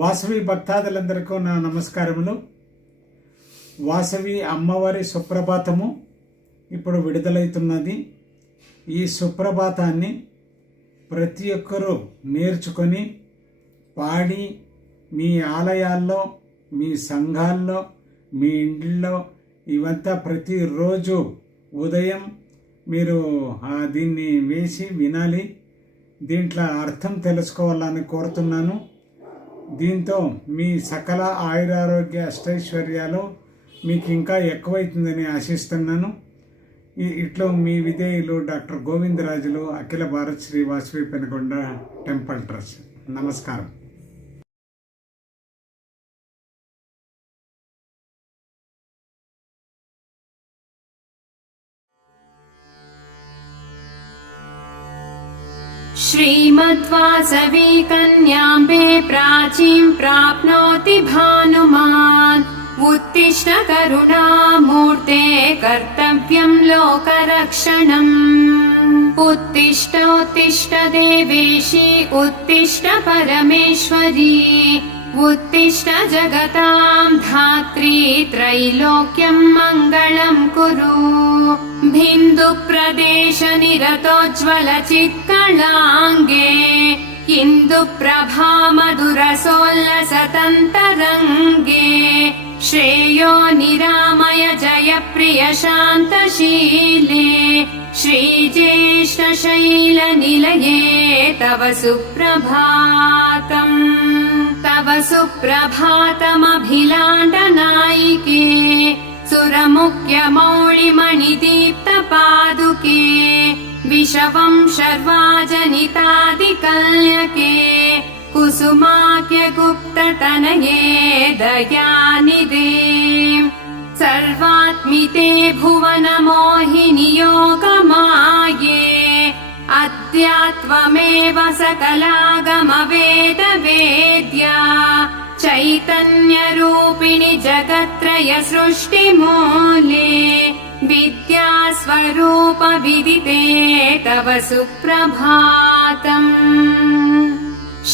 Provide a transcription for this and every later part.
వాసవి భక్తాదులందరికీ నా నమస్కారములు. వాసవి అమ్మవారి సుప్రభాతము ఇప్పుడు విడుదలవుతున్నది. ఈ సుప్రభాతాన్ని ప్రతి ఒక్కరూ నేర్చుకొని పాడి మీ ఆలయాల్లో, మీ సంఘాల్లో, మీ ఇంట్లో ఇవంతా ప్రతిరోజు ఉదయం మీరు దీన్ని వేసి వినాలి. దీంట్లో అర్థం తెలుసుకోవాలని కోరుతున్నాను. దీంతో మీ సకల ఆయురారోగ్య అష్టైశ్వర్యాలు మీకు ఇంకా ఎక్కువైతుందని ఆశిస్తున్నాను. ఇట్లో మీ విధేయులు డాక్టర్ గోవిందరాజులు, అఖిల భారత్ శ్రీ వాసవి పెనుకొండ టెంపుల్ ట్రస్ట్. నమస్కారం. श्रीमद्वासवी कन्याम्बे प्राचीं प्राप्नोति भानुमान् उत्तिष्ठ करुणामूर्ते कर्तव्यं लोकरक्षणम् उत्तिष्ठ देवेशी उत्तिष्ठ परमेश्वरी उत्तिष्ठ जगतां धात्री त्रैलोक्यं मङ्गलं कुरु बिन्दुप्रदेश निरतोज्ज्वल चित्कलाङ्गे इन्दुप्रभा मधुरसोल्लसतन्तरङ्गे श्रेयो निरामय जयप्रिय शान्तशीले श्रीज्येष्ठशैलनिलये तव सुप्रभातम् तव सुप्रभातमभिलाण्डनायिके सुरमुख्यमौळिमणिदीप्तपादुके विषवंशर्वाजनितादिकल्यके कुसुमाख्यगुप्ततनये दयानिधे सर्वात्मिते भुवनमोहिनि योगमाये अध्यात्वमेव सकलागमवेदवेद्या चैतन्यरूपिणि जगत्त्रय सृष्टिमूले विद्यास्वरूप विदिते तव सुप्रभातम्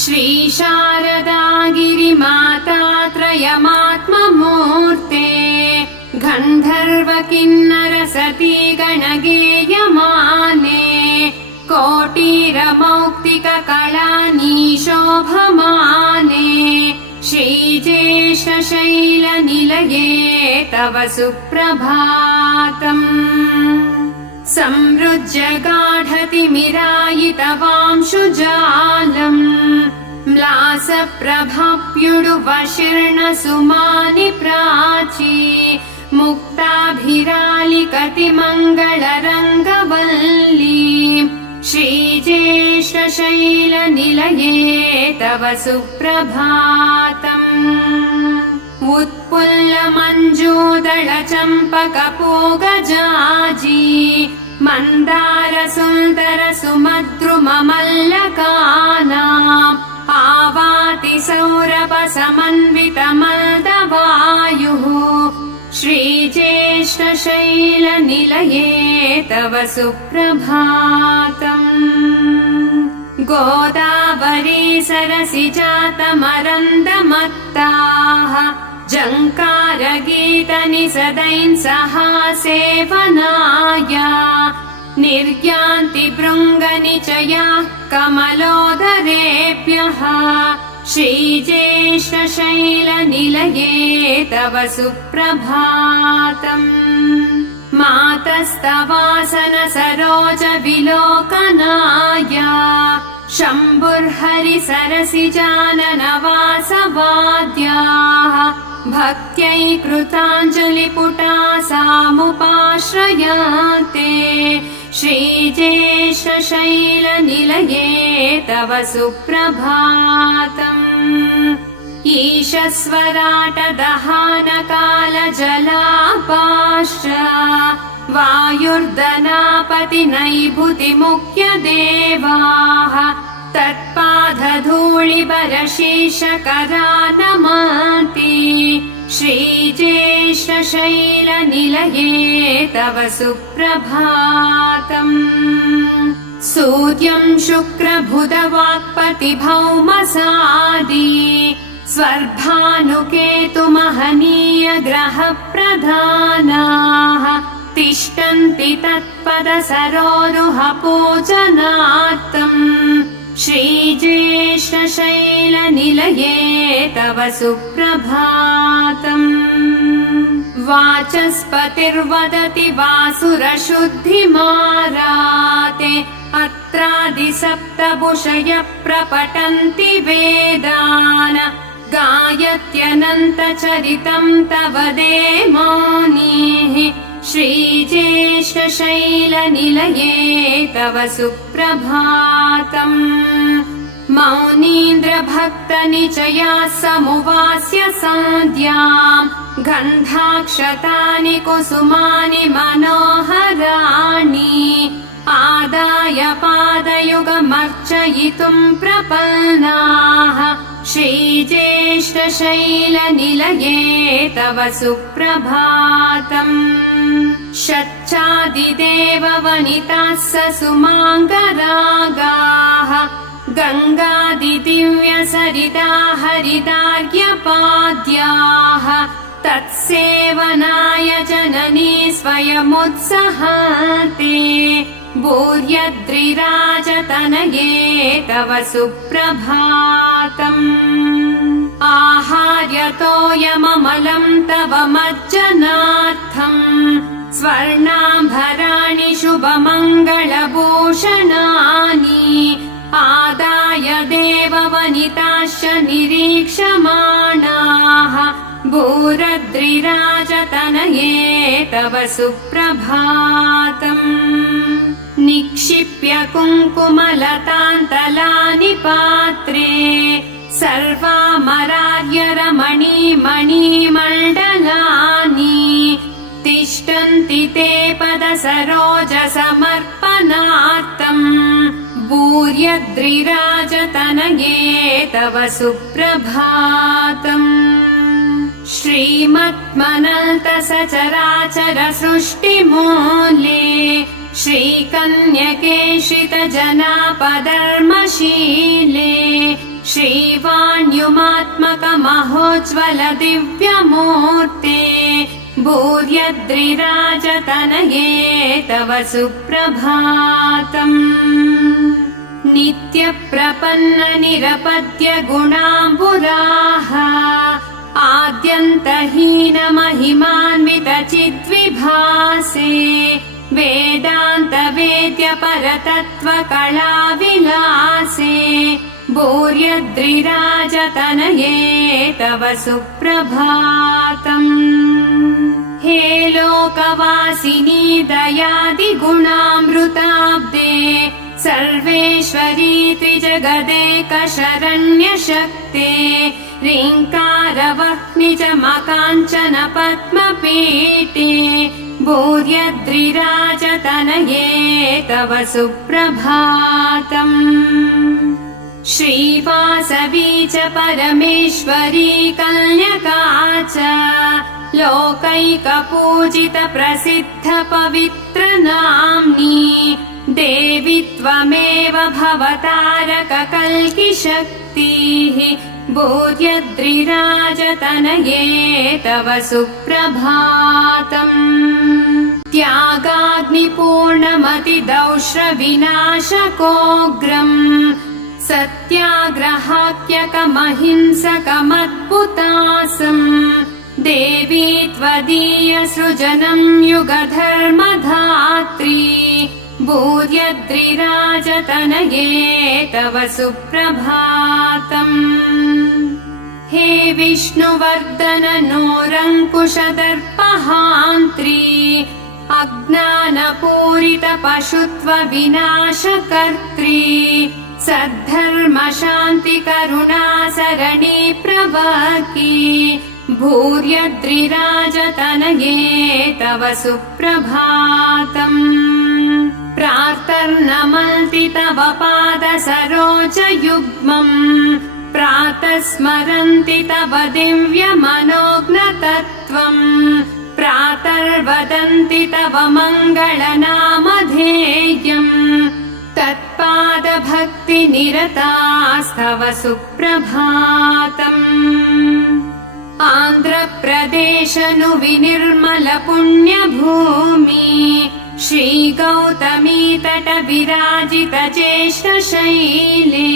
श्रीशारदा गिरिमाता त्रयमात्ममूर्ते गन्धर्व किन्नर सती गणगेयमाने कोटिरमौक्तिक कलानीशोभमाने श्रीज्येष्ठशैलनिलये तव सुप्रभातम् संरुज्य गाढतिमिरायितवांशुजालम् म्लासप्रभाप्युडुवशीर्णसुमानि प्राची मुक्ताभिरालिकतिमङ्गलरङ्गवल्ली श्रीज्येष्ठशैलनिलये तव सुप्रभातम् उत्पुल्लमञ्जूदलचम्पकपूगजाजी मन्दारसुन्दरसुमद्रुममल्लकानाम् आवातिसौरभसमन्वितमल्दवायुः श्रीज्येष्ठशैलनिलये तव सुप्रभातम् गोदावरी सरसिजातमरन्दमत्ताः जङ्कारगीतनिसदैन् सहासेवनाय निर्यान्ति भृङ्गनिचयाः कमलोदरेभ्यः श्रीज्येष्ठशैलनिलये तव सुप्रभातम् मातस्तवासन सरोज विलोकनाय शम्भुर्हरि सरसिजाननवासवाद्याः भक्त्यै कृताञ्जलिपुटा सामुपाश्रयन्ते श्रीज्येष्ठशैलनिलये तव सुप्रभातम् ईशस्वराटदहानकालजलापाश्च वायुर्दनापतिनैभूतिमुख्यदेवाः तत्पादधूलिबरशीर्षकरा नमन्ति श्रीज्येष्ठशैलनिलये तव सुप्रभातम् सूर्यं शुक्रबुधवाक्पतिभौमसादि स्वर्भानुकेतुमहनीय ग्रहप्रधानाः तिष्ठन्ति तत्पदसरोरुह पूजनार्थम् श्रीज्येष्ठशैलनिलये तव सुप्रभातम् वाचस्पतिर्वदति वासुरशुद्धिमाराते अत्रादिसप्तभुषय प्रपठन्ति वेदान् गायत्यनन्तचरितम् तव देवानीः श्रीज्येष्ठशैलनिलये तव सुप्रभातम् मौनीन्द्रभक्तनिचया समुवास्य साद्याम् गन्धाक्षतानि कुसुमानि मनोहराणि आदाय पादयुगमर्चयितुम् प्रपन्नाः श्रीज्येष्ठशैलनिलये तव सुप्रभातम् शच्चादिदेववनिताः ससुमाङ्गरागाः गङ्गादिदिव्यसरिता हरिदार्घ्यपाद्याः तत्सेवनाय जननी स्वयमुत्सहाते भूर्यद्रिराजतनये तव सुप्रभातम् आहार्यतोऽयममलम् तव मज्जनार्थम् स्वर्णाम्भराणि शुभमङ्गलभूषणानि आदाय देववनिताश्च निरीक्षमाणाः भूरद्रिराजतनये तव सुप्रभातम् निक्षिप्य कुङ्कुमलतान्तलानि पात्रे सर्वामरार्यरमणीमणिमण्डलानि तिष्ठन्ति ते पदसरोजसमर्पणार्थम् भूर्यद्रिराजतनये तव सुप्रभातम् श्रीमत्मनन्तसचराचर सृष्टिमूले श्रीकन्यके श्रितजनापधर्मशीले श्रीवाण्युमात्मकमहोज्ज्वल दिव्यमूर्ते भूर्यद्रिराजतनये तव सुप्रभातम् नित्यप्रपन्न निरपद्य गुणाम्बुराः आद्यन्तहीन महिमान्वित चिद्विभासे वेदान्त वेद्य परतत्त्व कला विलासे भूर्यद्रिराजतनये तव सुप्रभातम् हे लोकवासिनी दयादिगुणामृताब्दे सर्वेश्वरी त्रिजगदेक शरण्यशक्ते ह्रीङ्कारवह्निजमकाञ्चन पद्मपीठे भूर्यद्रिराजतनये तव सुप्रभातम् श्रीवासवी च परमेश्वरी कन्यका च लोकैकपूजित प्रसिद्ध पवित्र नाम्नी देवी त्वमेव भवतारक कल्किशक्तिः भूर्यद्रिराजतनये तव सुप्रभातम् त्यागाग्निपूर्णमतिदौष्रविनाशकोग्रम् सत्याग्रहाख्यकमहिंसकमद्भुतासम् देवी त्वदीयसृजनम् युगधर्मधात्री भूर्यद्रिराजतनये तव सुप्रभातम् हे विष्णुवर्धन नूरङ्कुशदर्पहान्त्री अज्ञानपूरित पशुत्व विनाशकर्त्री सद्धर्म शान्ति करुणा सरणी प्रवाकी भूर्यद्रिराजतनये तव सुप्रभातम् प्रातर्नमन्ति तव पादसरोजयुग्मम् प्रातः स्मरन्ति तव दिव्यमनोज्ञतत्त्वम् प्रातर्वदन्ति तव मङ्गलनामधेयम् तत्पादभक्तिनिरतास्तव सुप्रभातम् आन्ध्रप्रदेशनु विनिर्मल पुण्यभूमि श्रीगौतमी तट विराजित ज्येष्ठशैले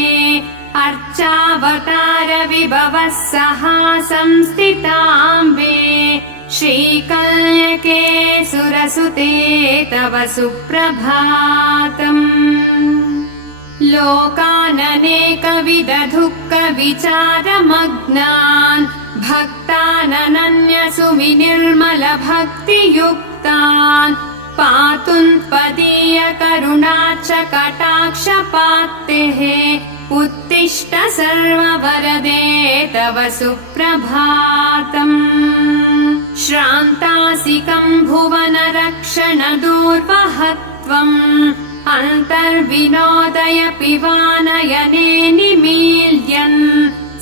अर्चावतार विभवः सहा संस्थिताम्बे श्रीकल्यके सुरसुते तव सुप्रभातम् लोकाननेकविध दुःखविचारमग्नान् भक्तानन्यसु विनिर्मल भक्तियुक्तान् पातुन्त्वदीय करुणाच्च कटाक्षपात्तेः उत्तिष्ठ सर्ववरदे तव सुप्रभातम् श्रान्तासिकम् भुवनरक्षण दूर्वहत्वम् अन्तर्विनोदय पिबानयने निमील्यन्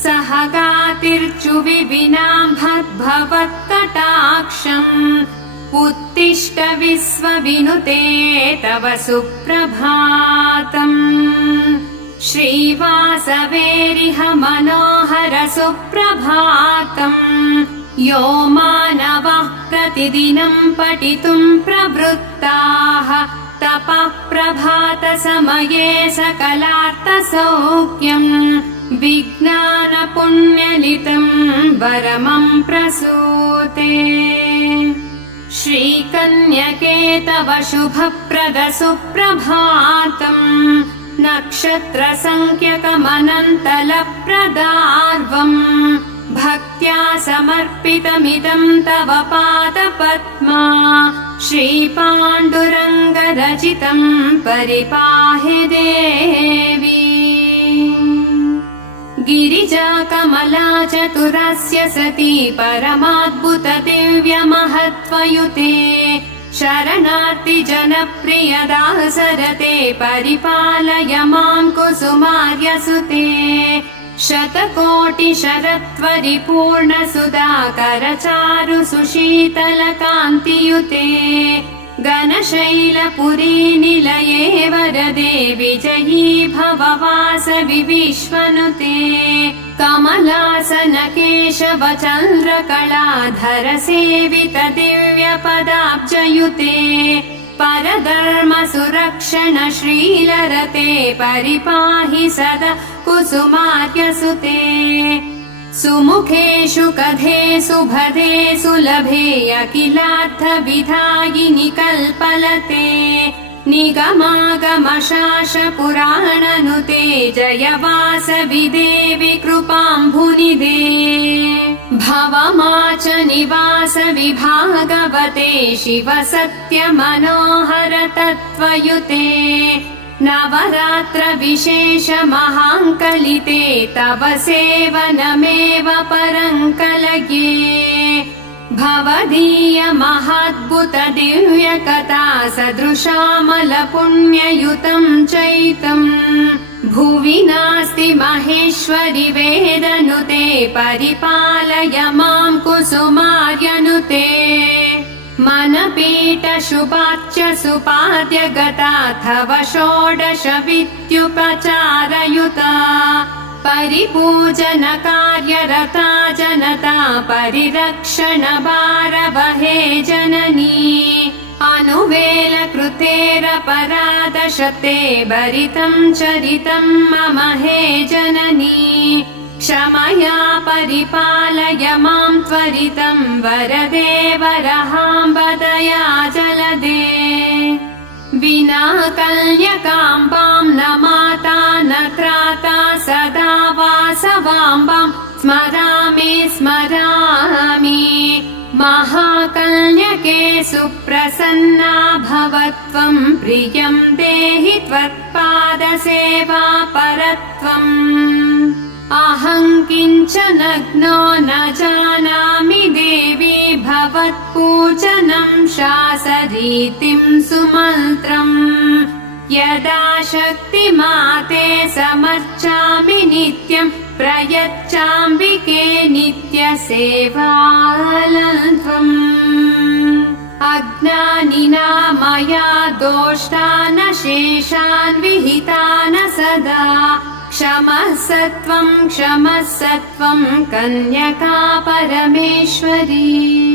सहगातिर्चुविनाम्भद्भवत्कटाक्षम् उत्तिष्ठ विश्वविनुते तव सुप्रभातम् श्रीवासवेरिह मनोहर सुप्रभातम् यो मानवः प्रतिदिनम् पठितुम् प्रवृत्ताः तपः प्रभातसमये सकलार्थसौख्यम् विज्ञानपुण्यलितम् वरमम् प्रसूते श्रीकन्यके तव शुभप्रद सुप्रभातम् नक्षत्रसङ्ख्यकमनन्तलप्रदार्वम् भक्त्या समर्पितमिदम् तव पादपद्मा श्रीपाण्डुरङ्गरचितम् परिपाहि देवी गिरिजा कमला चतुरस्य सती परमाद्भुत दिव्यमहत्त्वयुते शरणार्थि जनप्रिय दासरते परिपालय माम् कुसुमार्यसुते शतकोटि शरत्वरिपूर्ण सुधाकर चारु सुशीतल कान्तियुते घनशैलपुरी निलये वरदे विजयी भव वासवि विश्वनुते कमलासन केशव चन्द्रकलाधर सेवित दिव्य पदाब्जयुते परधर्म सुरक्षण श्रीलरते परिपाहि सदा कुसुमार्यसुते सुमुखेषु कथेषु भदेषु लभे अखिलार्थ विधायिनि कल्पलते निगमागमशास पुराणनुते जय वासवि देवि कृपाम्भुनिधे भवमाच निवास विभागवते शिव सत्य मनोहर तत्त्वयुते नवरात्र विशेष महाङ्कलिते तव सेवनमेव परङ्कलये भवदीय महाद्भुत दिव्य कथा सदृशामल पुण्ययुतम् चैतम् भुवि नास्ति महेश्वरि वेदनुते परिपालय माम् कुसुमार्यनुते मनपीठ शुभाच्च सुपाद्य गता तव षोडश विद्युपचारयुता परिपूजन कार्यरता जनता परिरक्षण भारवहे जननी अनुवेल कृतेरपराधशते भरितम् चरितम् मम हे जननी क्षमया परिपालय माम् त्वरितम् वरदे वरहाम्बदया जलदे विना कल्यकाम्बाम् न माता न त्राता सदा वासवाम्बाम् स्मरामि महाकल्यके सुप्रसन्ना भवत्वम् प्रियम् देहि त्वत्पादसेवा परत्वम् अहम् किञ्चनग्नो न जानामि देवी भवत्पूजनम् शासरीतिम् सुमन्त्रम् यदा शक्तिमाते समर्चामि नित्यम् प्रयच्छाम्बिके नित्यसेवालन्त्वम् अज्ञानिना मया दोष्टान् शेषान् विहितान् सदा क्षमः सत्त्वं कन्यका परमेश्वरी।